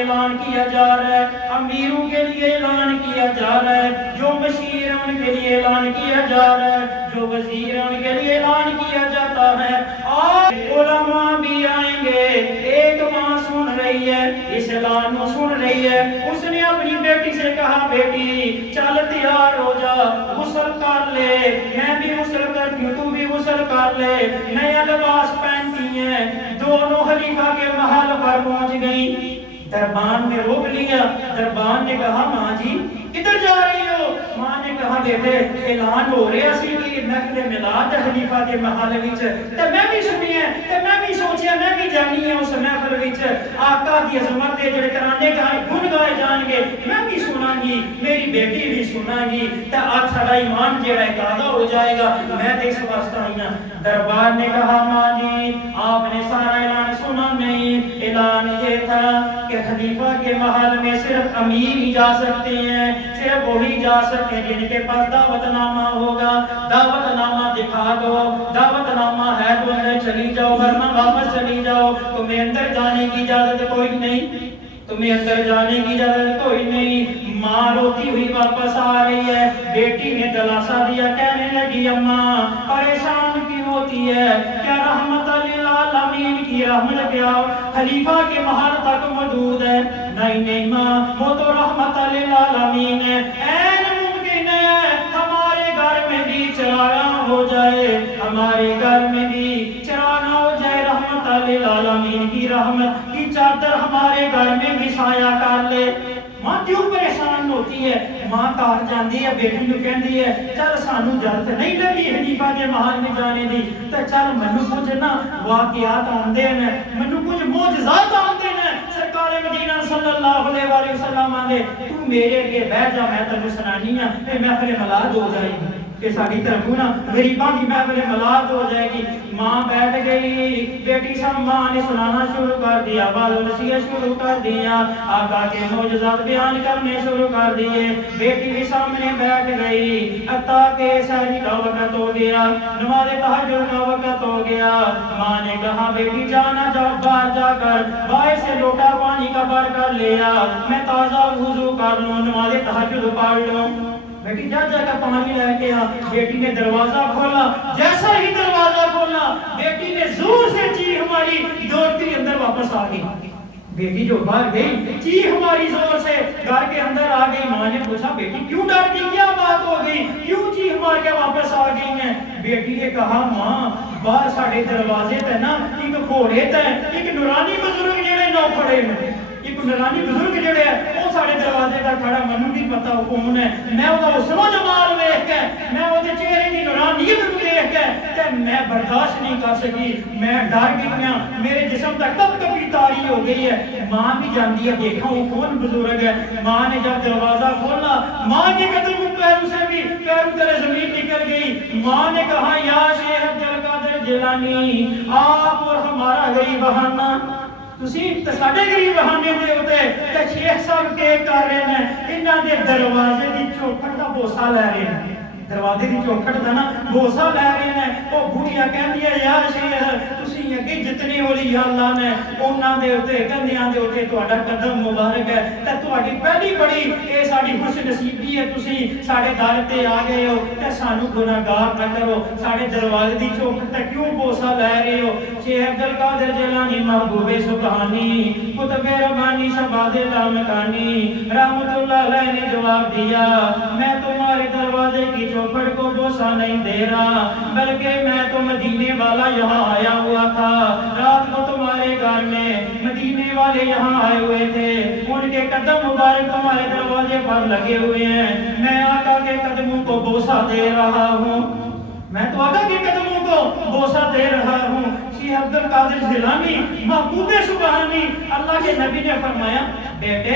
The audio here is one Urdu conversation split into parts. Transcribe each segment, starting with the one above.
اعلان کیا جا رہا ہے، امیروں کے لیے اعلان کیا جا رہا ہے، جو مشیر ہیں ان کے لیے اعلان کیا جا رہا ہے، جو وزیر ہیں ان کے لیے اعلان کیا جاتا ہے۔ آج علماء بھی آئیں گے۔ ایک ماں سن رہی ہے، اس اعلان کو سن رہی ہے، اس نے اپنی بیٹی سے کہا بیٹی چل تیار ہو جا، غسل کر لے، میں بھی غسل کرتی ہوں، تو بھی غسل کر لے، نیا لباس پہنتی ہیں۔ دونوں خلیفہ کے محل پر پہنچ گئی۔ دربان نے روک لیا۔ دربان نے کہا ماں جی کدھر جا رہی ہو؟ ماں نے کہا بیٹے اعلان ہو رہا سی کہ محفل میلاد خلیفہ کے محل وچ تے میں بھی سنی ہے تے میں بھی سوچیا میں بھی جانی ہے اس محفل وچ آقا دی عظمت دے جڑے ترانے گن گائے جان گے، میں بھی سناں گی، میری بیٹی بھی سناں گی تے آج ساڈا ایمان جڑا ہے تازہ ہو جائے گا۔ میں تے اس واسطے آئی ہوں۔ دربار نے کہا ماں جی آپ نے سارا اعلان سنا نہیں، اعلان یہ تھا کہ خلیفہ کے محل میں صرف امیر ہی جا سکتے ہیں، صرف وہی جا سکتے ہیں جن کے پاس دعوت نامہ ہوگا۔ دعوت نامہ دکھا دو، دعوت نامہ ہے تو اندر چلی جاؤ ورنہ واپس چلی جاؤ، تمہیں اندر جانے کی اجازت کوئی نہیں، تمہیں اندر جانے کی اجازت کوئی نہیں۔ ماں روتی ہوئی واپس آ رہی ہے، بیٹی نے دلاسا دیا، کہنے لگی اماں پریشان کیوں ہوتی ہے؟ کیا رحمت للعالمین کی رحمت کیا خلیفہ کے محل تک موجود ہے؟ نہیں نہیں ماں وہ تو رحمت للعالمین ہے، این ممکن ہے ہمارے گھر میں بھی چراغاں ہو جائے، ہمارے گھر میں بھی چراغاں ہو جائے، رحمت للعالمین کی رحمت کی چادر ہمارے گھر میں بھی سایہ کر لے۔ ماں کیوں پریشان ہوتی ہے؟ ماں کہاں جاندی ہے، بیٹی نو کہندی ہے چل سانو اجازت نہیں لگی خلیفہ کے محل میں جانے دی، تے چل منو کچھ نا واقعات آندے ہیں، منو کچھ معجزات آندے ہیں، سرکار مدینہ صلی اللہ علیہ وآلہ وسلم آندے تو میرے اگے بیٹھ جا، میں تینوں سنانی ہاں، تے محفل میلاد ہو جائے گی کہ ساری طرف نا غریباں کی محفل میلاد ہو جائے گی۔ ماں بیٹھ گئی، بیٹی سب ماں نے سنانا شروع کر دیا، بعض نصیحت شروع کر دیا، آقا کے معجزات بیان کرنے شروع کر دیے۔ بیٹی بھی سامنے بیٹھ گئی، حتیٰ کہ سحری کا وقت ہو گیا، نماز تہجد کا وقت ہو گیا۔ ماں نے کہا بیٹی جانا جاؤ، باہر جا کر باہر سے لوٹا پانی کا بھر کر لیا، میں تازہ وضو کر لوں، نماز تہجد پڑھ لوں۔ بیٹی جا جا کر پانی لے کے آ۔ بیٹی نے دروازہ کھولا، جیسا ہی دروازہ کھولا بیٹی نے زور سے چیخ ماری، دوڑتی اندر واپس آ گئی۔ بیٹی جو باہر گئی چیخ ہماری زور سے گھر کے اندر آ گئی۔ ماں نے پوچھا بیٹی کیوں ڈر گئی، کیا بات ہو گئی، کیوں چیخ مار کے واپس آ گئی ہیں؟ بیٹی نے کہا ماں باہر ساڑھے دروازے تے نا ایک گھوڑے تے ایک نورانی بزرگ جڑے نو کھڑے ہیں، ایک نورانی بزرگ جڑے ہیں وہ ساڑھے دروازے تک کھڑا، منو نہیں پتا وہ کون ہے، میں وہ حسن و جمال ویکھ کے، میں وہ چہرے کی نورانیت دیکھ کے تے میں برداشت نہیں کر سکی، میں ڈر گئی ہوں، میرے جسم تک کب کبھی تاری ہو گئی ہے۔ ماں بھی جانتی ہے دیکھا وہ کون بزرگ ہے۔ ماں نے جب دروازہ کھولا، ماں کے قدم پیروں سے بھی پیروں تلے زمین نکل گئی۔ ماں نے کہا یا شیخ عبد القادر جیلانی آپ اور ہمارا غریب بہانہ، تسی تے ساڈے غریب بہانے دے ہوتے تے شیخ صاحب کے کر رہے ہیں، انہاں دے دروازے دی چوکھٹ دا بوسا لے رہے ہیں، دروازے دی چوکھٹ دا نا بوسا لے رہے ہیں۔ او بھڑیا کہندی ہے یا شیخ تسی اگے جتنے اولیاء اللہ نے انہاں دے اوتے کندیاں دے اوتے تہاڈا قدم مبارک ہے تے تہاڈی پہلی بڑی اے ساڈی خوش نصیبی ہے، تسی ساڈے در تے آ گئے ہو تے سانو گناہگار نہ کرو، ساڈے دروازے دی چوکھٹ تے کیوں بوسا لے رہے ہو؟ شیخ عبد القادر جیلانی محبوب سبحانی قطب ربانی شہباز لامکانی رحمت اللہ علیہ نے جواب دیا میں تمہارے دروازے کی چوکھٹ کو بوسا نہیں دے رہا، بلکہ میں تو مدینے والا یہاں آیا ہوا تھا، رات کو تمہارے گھر میں مدینے والے یہاں آئے ہوئے تھے، ان کے قدم مبارک تمہارے دروازے پر لگے ہوئے ہیں، میں آقا کے قدموں کو بوسا دے رہا ہوں، میں تو آقا کے قدموں کو بوسا دے رہا ہوں۔ شیخ عبد القادر جیلانی محبوب سبحانی اللہ کے نبی نے فرمایا بیٹے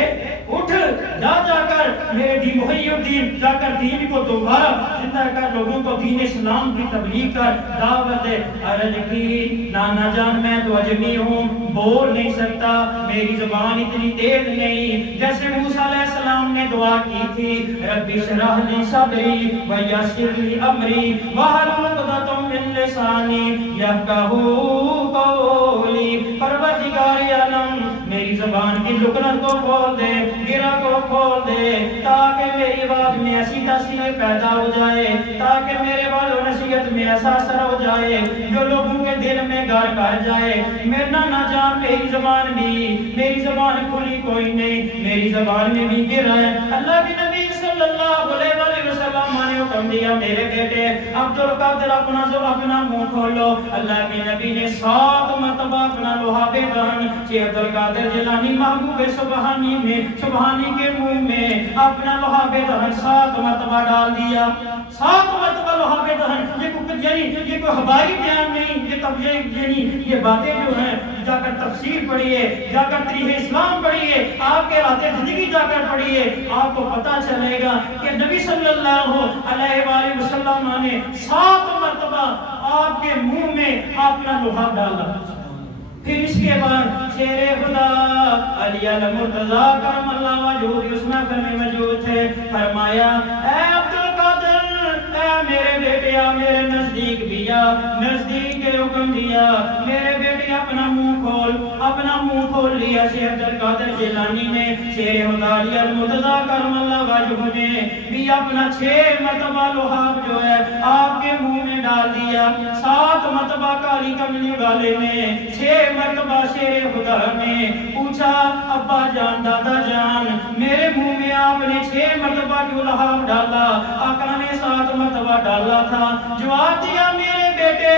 اٹھ جا جا کر میرے دین محی الدین جا کر دین کو دوبارہ زندہ کر، لوگوں کو دین اسلام کی تبلیغ کر، دعوت دے۔ عرض کی نانا جان میں تو اجمی ہوں، بول نہیں سکتا، میری زبان اتنی تیز نہیں، جیسے موسیٰ علیہ السلام نے دعا کی تھی رب اشرح لی صدری ویسر لی امری واحلل عقدۃ من لسانی یفقہوا قولی۔ پروردگار عالم میری زبان کی لکنت کو حیثیت پیدا ہو جائے تاکہ میرے والو نصیحت میں ایسا اثر ہو جائے جو لوگوں کے دل میں گھر کر جائے میرا نہ جان میری زبان کھلی کوئی نہیں میری زبان میں بھی گر ہے اللہ کے نبی صلی اللہ علیہ وسلم نے حکم دیا میرے بیٹے عبد القادر اپنا منہ کھولو اللہ کے نبی نے 7 مرتبہ اپنا لحاف دہن عبد القادر جیلانی محبوب سبحانی کے منہ میں اپنا لحاف دہن 7 مرتبہ ڈال دیا 7 مرتبہ لحاف دہن یہ کوئی ہوائی بیان نہیں یہ باتیں جو ہیں جا کر تفسیر پڑھیے جا کر تاریخ اسلام پڑھیے آپ کے راتے زندگی جا کر پڑھیے آپ کو پتا چلے گا کہ نبی صلی اللہ علیہ وآلہ وسلم نے 7 مرتبہ آپ کے منہ میں اپنا لحاف ڈالا پھر اس کے بعد شیر خدا علی المرتضی کرم اللہ وجہہ اس محفل میں موجود تھے فرمایا اے عبد القادر اے میرے بیٹے آ میرے نزدیک بھی آ نزدیک کے حکم دیا میرے بیٹے اپنا منہ کھول لیا شیخ عبد القادر جیلانی نے شیر خدا علی المرتضی کرم اللہ وجہہ نے بھی اپنا 6 مرتبہ لحاف جو ہے آپ کے منہ میں ڈال دیا 7 مرتبہ کالی کملی والے نے 6 مرتبہ شیر خدا نے پوچھا ابا جان دادا جان میرے منہ میں آپ نے 6 مرتبہ کیوں لحاف ڈالا آقا نے 7 مرتبہ ڈالا تھا جواب دیا میرے بیٹے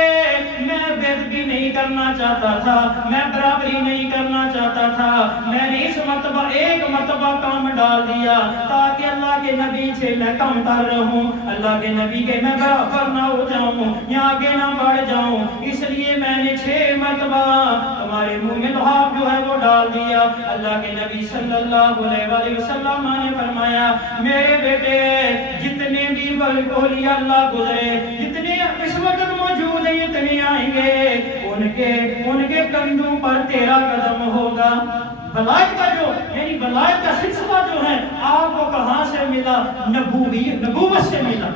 میں بےادبی نہیں کرنا چاہتا تھا میں برابری نہیں کرنا چاہتا تھا میں نے اس مرتبہ 1 مرتبہ کام ڈال دیا تاکہ اللہ کے نبی سے میں کم تر رہوں اللہ کے نبی کے میں برابر نہ ہو جاؤں یا آگے نہ بڑھ جاؤں اس لیے میں نے 6 مرتبہ تمہارے منہ میں لحاف جو ہے وہ ڈال دیا اللہ کے نبی صلی اللہ علیہ وآلہ وسلم نے فرمایا میرے بیٹے جتنے بھی اولیاء اللہ گزرے جتنے اس وقت موجود ہیں اتنے آئیں گے ان کے کندھوں پر تیرا قدم ہوگا ولایت کا یعنی ولایت کا سلسلہ جو ہے آپ کو کہاں سے ملا نبوت سے ملا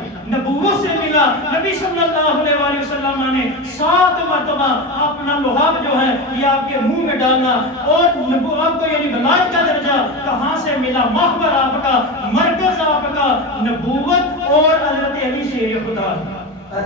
نبی صلی اللہ علیہ وآلہ وسلم نے 7 مرتبہ اپنا لحاف جو ہے یہ آپ کے منہ میں ڈالنا اور آپ کو یعنی ولایت کا درجہ کہاں سے ملا محور آپ کا مرکز آپ کا نبوت اور حضرت علی شیر خدا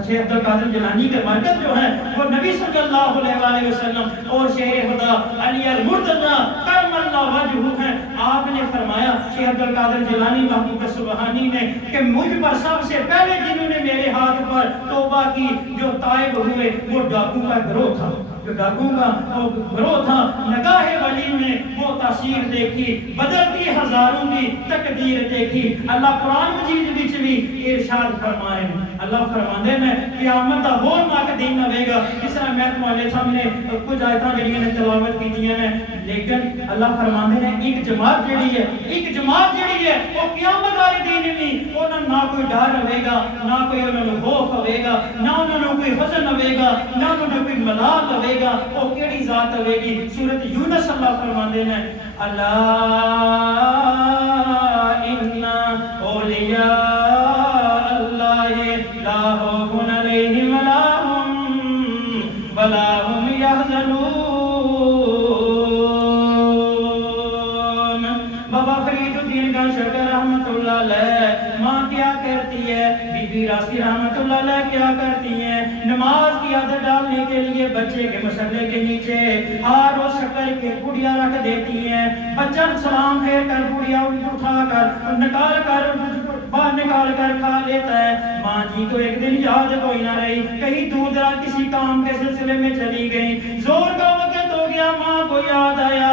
شیخ عبد القادر جیلانی کے مرکز جو ہے وہ نبی صلی اللہ علیہ وآلہ وسلم اور شیر خدا علی المرتضی کرم اللہ وجہہ ہیں آپ نے فرمایا شیخ عبد القادر جیلانی محبوب سبحانی نے کہ مجھ پر سب سے پہلے جنہوں نے میرے ہاتھ پر توبہ کی جو تائب ہوئے وہ ڈاکو کا گروہ تھا نگاہ ولی نے وہ تاثیر دیکھی بدلتی ہزاروں کی تقدیر دیکھی اللہ قرآن مجید وچ بھی ارشاد فرمائے اللہ فرماندے میں قیامت دا ہور ناک دن آئے گا جس طرح میں تمہارے سامنے کچھ آیتاں جڑیاں نے تلاوت کیتیاں نے لیکن اللہ فرماندے نے ایک جماعت جڑی ہے وہ قیامت والے دن نہیں انہاں نہ کوئی ڈر ہوے گا نہ کوئی انہاں نوں خوف ہوے گا نہ انہاں نوں کوئی حزن ہوے گا نہ انہاں نوں کوئی ملال ہوے گا وہ کیڑی ذات ہوے گی سورۃ یونس اللہ فرماندے نے اللہ ان اولیاء اللہ لا خوف علیہم ولا هم يحزنون بابا فرید الدین کا شکر رحمت اللہ علیہ ماں کیا کرتی ہے بی بی راسی رحمت اللہ علیہ کیا کرتی ہیں نماز کی عادت ڈالنے کے لیے بچے کے مسلے کے نیچے ہار و شکر کے پڑیا رکھ دیتی ہیں بچہ سلام پھیر کر پڑیا اٹھا کر نکال کر کھا لیتا ہے ماں جی کو ایک دن یاد کوئی نہ رہی کہیں دور دراز کسی کام کے سلسلے میں چلی گئی زور کا وقت ہو گیا ماں کو یاد آیا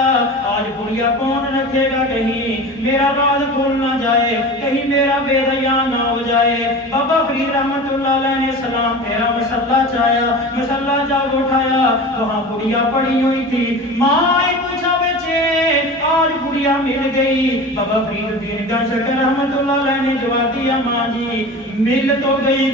آج پڑیا کون رکھے گا کہیں میرا راز کھول نہ جائے کہیں میرا بے دیان نہ ہو جائے بابا فرید رحمت اللہ علیہ نے سلام پھیرا مسلح چایا مسلح جا اٹھایا وہاں پڑیا پڑی ہوئی تھی ماں پوچھا بچے آج پڑیا مل گئی بابا فرید الدین کا شکر رحمت اللہ علیہ نے جواب دیا ماں جی مل تو گئی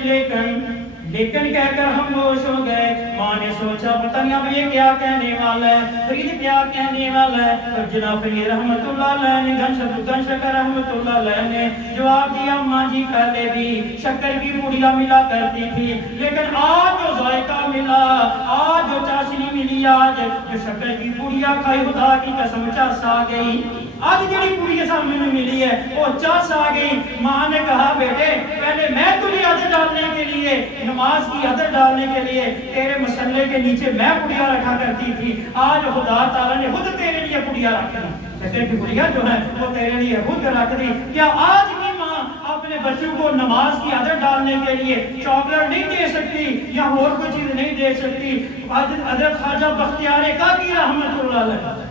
لیکن کہہ کر ہم ہوش ہو گئے ماں نے سوچا پتہ نہیں اب یہ کیا کہنے والا ہے فرید کیا کہنے والا ہے تو جناب فرید رحمت اللہ علیہ نے گن شکر رحمت اللہ علیہ نے جواب دیا ماں جی پہلے بھی شکر کی پوڑیاں ملا کرتی تھی لیکن آج جو ذائقہ ملا آج جو چاشنی ملی آج جو شکر کی پوڑیاں کھائی خدا کی قسم چس آ گئی آج جڑی پوڑی سامنے ملی ہے وہ چس آ گئی ماں نے کہا بیٹے پہلے میں تجھے عدد ڈالنے کے لیے، نماز کی عدد ڈالنے کے لیے تیرے مسلے کے نیچے میں پڑیا رکھا کرتی تھی، آج خدا تعالیٰ نے خود تیرے لیے پڑیا رکھ دی، تیری پڑیا جو ہے وہ تیرے لیے خود رکھ دی۔ کیا آج کی ماں اپنے بچوں کو نماز کی عدد ڈالنے کے لیے چاکلیٹ نہیں دے سکتی یا اور کوئی چیز نہیں دے سکتی؟ حضرت خواجہ بختیار کاکی رحمت اللہ علیہ